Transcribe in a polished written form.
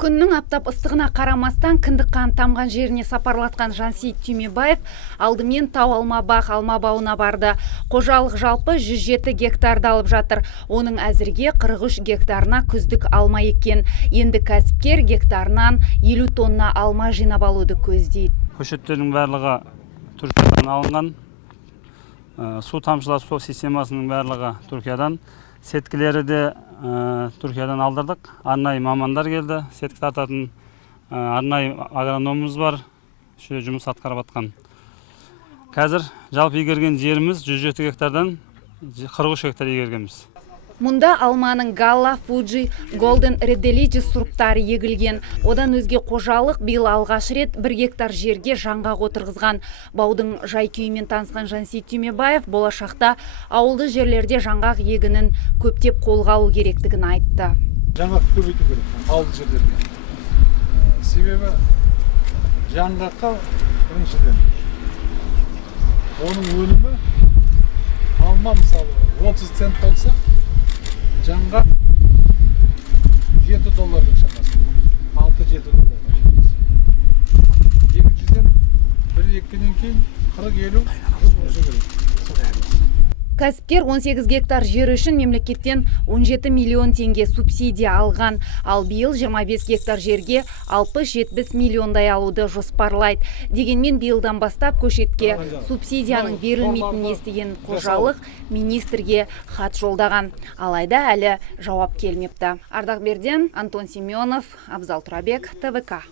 Күннің аптап ыстығына қарамастан кіндік-қан тамған жеріне сапарлатқан Жансейіт Түймебаев алдымен Тау Алмабақ алма бауына барды. Қожалық жалпы 107 гектарды алып жатыр. Оның әзірге 43 гектарына күздік алма еккен. Енді кәсіпкер гектарынан 50 тонна алма жинап алуды көздейді. Көшеттердің барлығы Түркиядан алынған. Су тамшылату системасының барлығы Түркиядан. Сеткілері де Түркиядан алдырдық. Арнайы мамандар келді. Сеткі тартатын арнайы агрономымыз бар. Шөй жұмыс атқарып атқан. Қазір жалпы егерген жеріміз 107 гектардан 43 гектар егергенбіз. Мұнда алманың Галла, Фуджи, Голден, Ред Делиджи сұрыптары егілген. Одан өзге қожалық биыл алғаш рет 1 гектар жерге жаңғақ отырғызған. Баудың жай-күйімен танысқан Жансейіт Түймебаев болашақта ауылды жерлерде жаңғақ егінін көптеп қолға алу керектігін айтты. Жаңғақ көбейту керек ауылды жерлерге. Себебі жаңғаққа біріншіден оның өнімі алма мысалы 30 цент болса, жаңғақ $7 шамасында, 6-7 доллардың шамасында. Екіншіден бір еккеннен кейін 40-50 өсу керек. Кәсіпкер 18 гектар жер үшін мемлекеттен 17 миллион теңге субсидия алған, ал биыл 25 гектар жерге 60-70 миллиондай алуды жоспарлайды. Дегенмен биылдан бастап көшетке субсидияның берілмейтінін естіген қожалық министрге хат жолдаған. Алайда әлі жауап келмепті. Ардақберден, Антон Семенов, Абзал Турабек, ТВК.